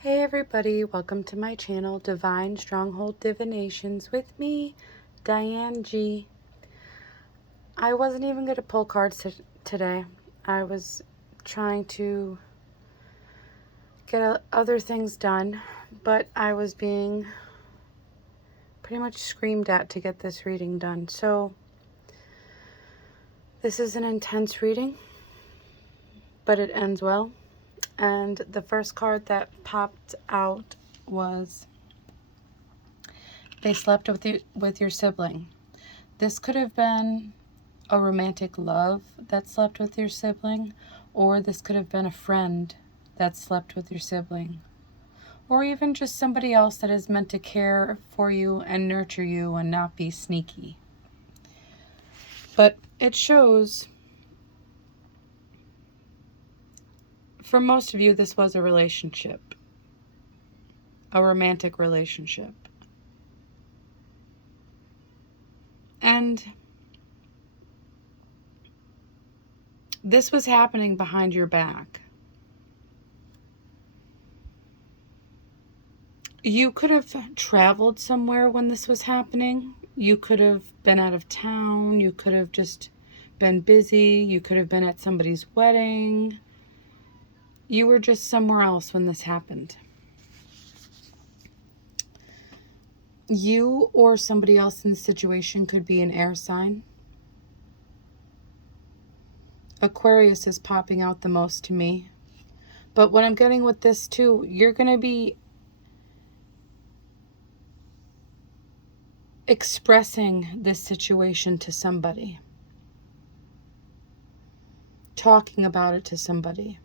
Hey everybody, welcome to my channel, Divine Stronghold Divinations with me, Diane G. I wasn't even going to pull cards today. I was trying to get other things done, but I was being pretty much screamed at to get this reading done. So this is an intense reading, but it ends well. And the first card that popped out was they slept with your sibling. This could have been a romantic love that slept with your sibling, or this could have been a friend that slept with your sibling, or even just somebody else that is meant to care for you and nurture you and not be sneaky. But it shows, for most of you, this was a relationship, a romantic relationship. And this was happening behind your back. You could have traveled somewhere when this was happening. You could have been out of town. You could have just been busy. You could have been at somebody's wedding. You were just somewhere else when this happened. You or somebody else in the situation could be an air sign. Aquarius is popping out the most to me. But what I'm getting with this too, you're going to be expressing this situation to somebody. Talking about it to somebody.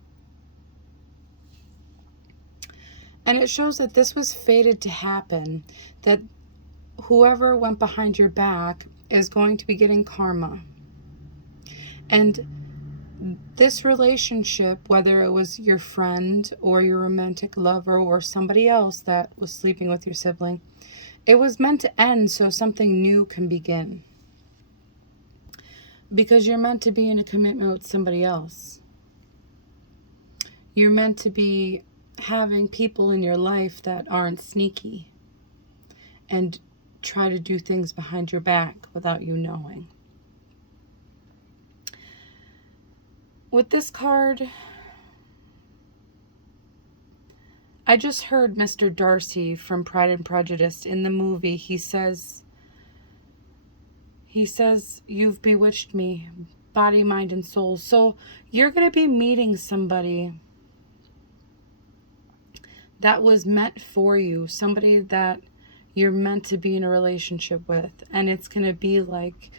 And it shows that this was fated to happen, that whoever went behind your back is going to be getting karma. And this relationship, whether it was your friend or your romantic lover or somebody else that was sleeping with your sibling, it was meant to end so something new can begin. Because you're meant to be in a commitment with somebody else. You're meant to be having people in your life that aren't sneaky and try to do things behind your back without you knowing. With this card, I just heard Mr. Darcy from Pride and Prejudice in the movie. He says, you've bewitched me, body, mind, and soul. So you're going to be meeting somebody that was meant for you, somebody that you're meant to be in a relationship with. And it's going to be like,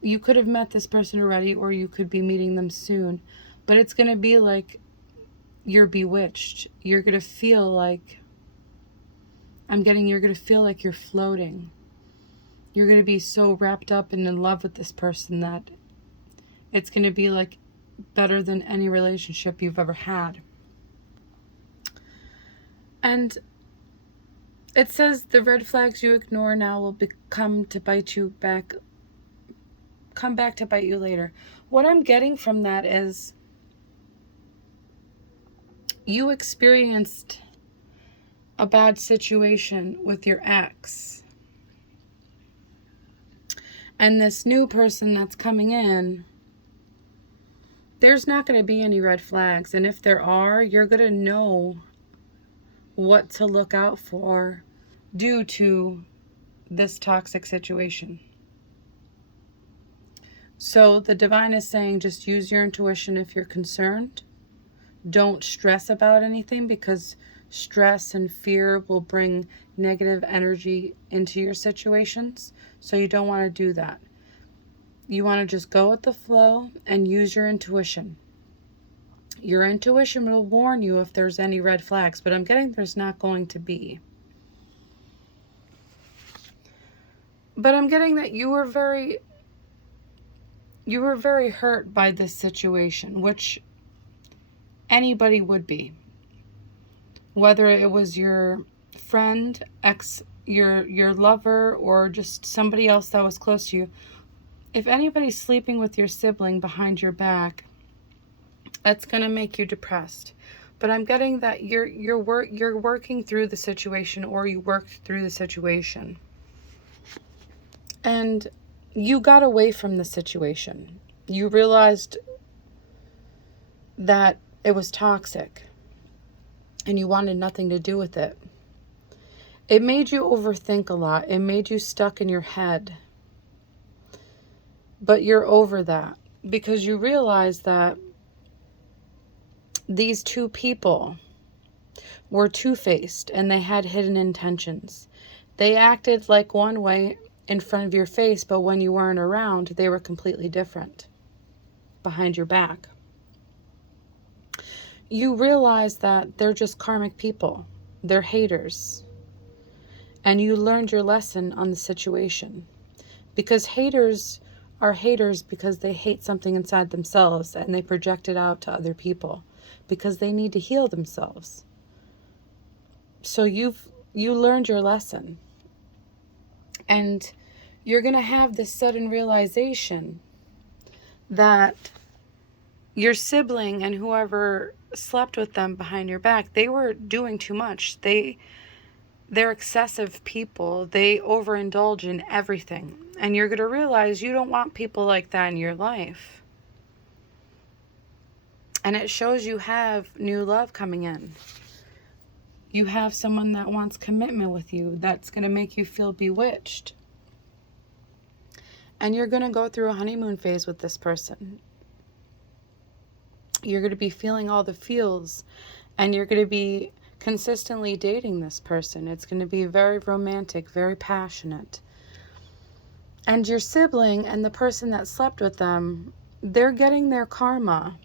you could have met this person already, or you could be meeting them soon. But it's going to be like you're bewitched. You're going to feel like, you're going to feel like you're floating. You're going to be so wrapped up and in love with this person that it's going to be like better than any relationship you've ever had. And it says the red flags you ignore now will come back to bite you later. What I'm getting from that is you experienced a bad situation with your ex. And this new person that's coming in, there's not going to be any red flags. And if there are, you're going to know what to look out for due to this toxic situation. So the divine is saying just use your intuition if you're concerned. Don't stress about anything, because stress and fear will bring negative energy into your situations. So you don't want to do that. You want to just go with the flow and use your intuition. Your intuition will warn you if there's any red flags, but I'm getting there's not going to be. But I'm getting that you were very hurt by this situation, which anybody would be. Whether it was your friend, your lover, or just somebody else that was close to you. If anybody's sleeping with your sibling behind your back, that's going to make you depressed. But I'm getting that you're working through the situation, or you worked through the situation. And you got away from the situation. You realized that it was toxic and you wanted nothing to do with it. It made you overthink a lot. It made you stuck in your head. But you're over that because you realize that these two people were two-faced and they had hidden intentions. They acted like one way in front of your face, but when you weren't around, they were completely different behind your back. You realize that they're just karmic people. They're haters. And you learned your lesson on the situation. Because haters are haters because they hate something inside themselves and they project it out to other people because they need to heal themselves. So you learned your lesson. And you're going to have this sudden realization that your sibling and whoever slept with them behind your back, they were doing too much. They're excessive people. They overindulge in everything. And you're going to realize you don't want people like that in your life. And it shows you have new love coming in. You have someone that wants commitment with you, that's going to make you feel bewitched. And you're going to go through a honeymoon phase with this person. You're going to be feeling all the feels, and you're going to be consistently dating this person. It's going to be very romantic, very passionate. And your sibling and the person that slept with them, they're getting their karma,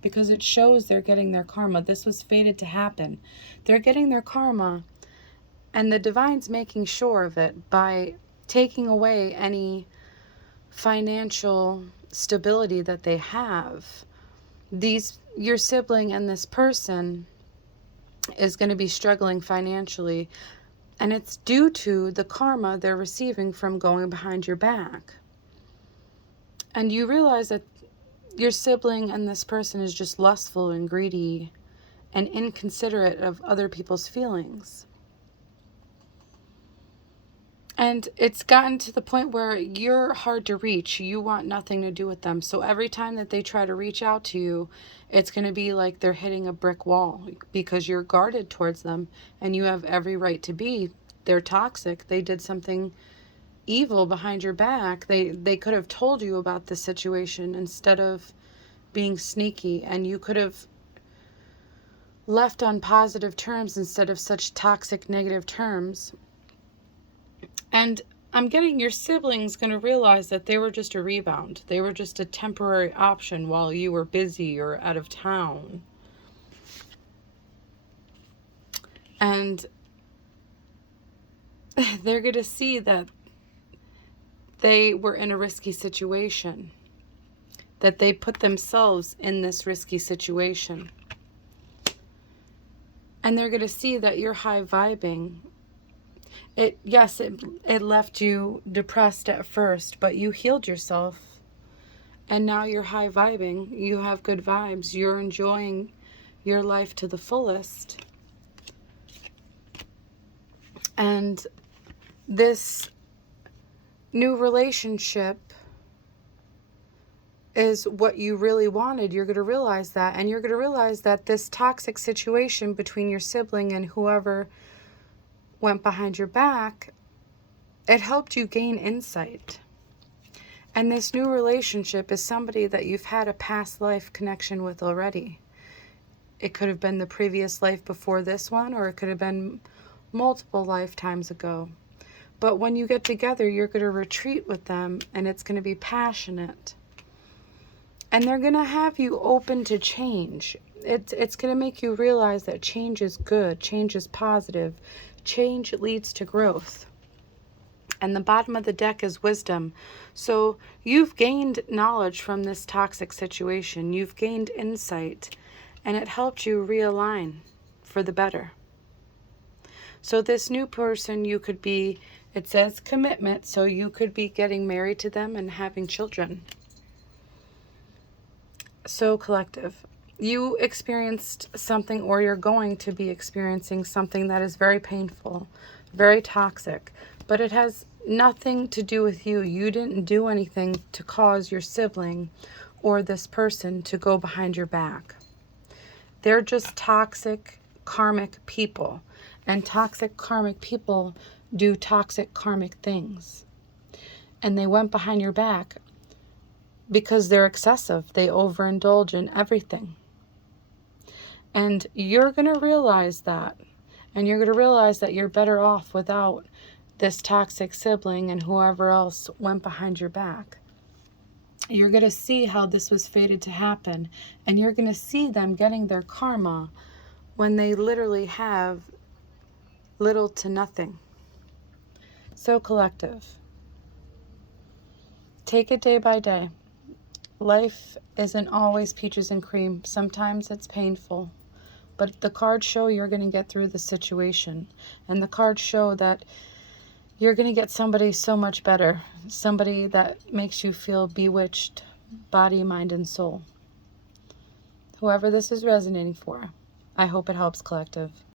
because it shows they're getting their karma. This was fated to happen. They're getting their karma, and the divine's making sure of it by taking away any financial stability that they have. Your sibling and this person is going to be struggling financially, and it's due to the karma they're receiving from going behind your back. And you realize that your sibling and this person is just lustful and greedy and inconsiderate of other people's feelings. And it's gotten to the point where you're hard to reach. You want nothing to do with them. So every time that they try to reach out to you, it's going to be like they're hitting a brick wall because you're guarded towards them and you have every right to be. They're toxic. They did something evil behind your back. They could have told you about the situation instead of being sneaky, and you could have left on positive terms instead of such toxic negative terms. And I'm getting your siblings going to realize that they were just a rebound. They were just a temporary option while you were busy or out of town. And they're going to see that they were in a risky situation, that they put themselves in this risky situation. And they're going to see that you're high vibing. It left you depressed at first, but you healed yourself. And now you're high vibing. You have good vibes. You're enjoying your life to the fullest. And this new relationship is what you really wanted. You're going to realize that. And you're going to realize that this toxic situation between your sibling and whoever went behind your back, it helped you gain insight. And this new relationship is somebody that you've had a past life connection with already. It could have been the previous life before this one, or it could have been multiple lifetimes ago. But when you get together, you're going to retreat with them, and it's going to be passionate. And they're going to have you open to change. It's going to make you realize that change is good, change is positive, change leads to growth. And the bottom of the deck is wisdom. So you've gained knowledge from this toxic situation. You've gained insight, and it helped you realign for the better. So this new person, you could be, it says commitment, so you could be getting married to them and having children. So collective. you experienced something, or you're going to be experiencing something that is very painful, very toxic, but it has nothing to do with you. You didn't do anything to cause your sibling or this person to go behind your back. They're just toxic, karmic people. And toxic, karmic people do toxic, karmic things. And they went behind your back because they're excessive. They overindulge in everything. And you're going to realize that. And you're going to realize that you're better off without this toxic sibling and whoever else went behind your back. You're going to see how this was fated to happen. And you're going to see them getting their karma when they literally have little to nothing. So collective, take it day by day. Life isn't always peaches and cream. Sometimes it's painful. But the cards show you're going to get through the situation. And the cards show that you're going to get somebody so much better. Somebody that makes you feel bewitched, body, mind, and soul. Whoever this is resonating for, I hope it helps, collective.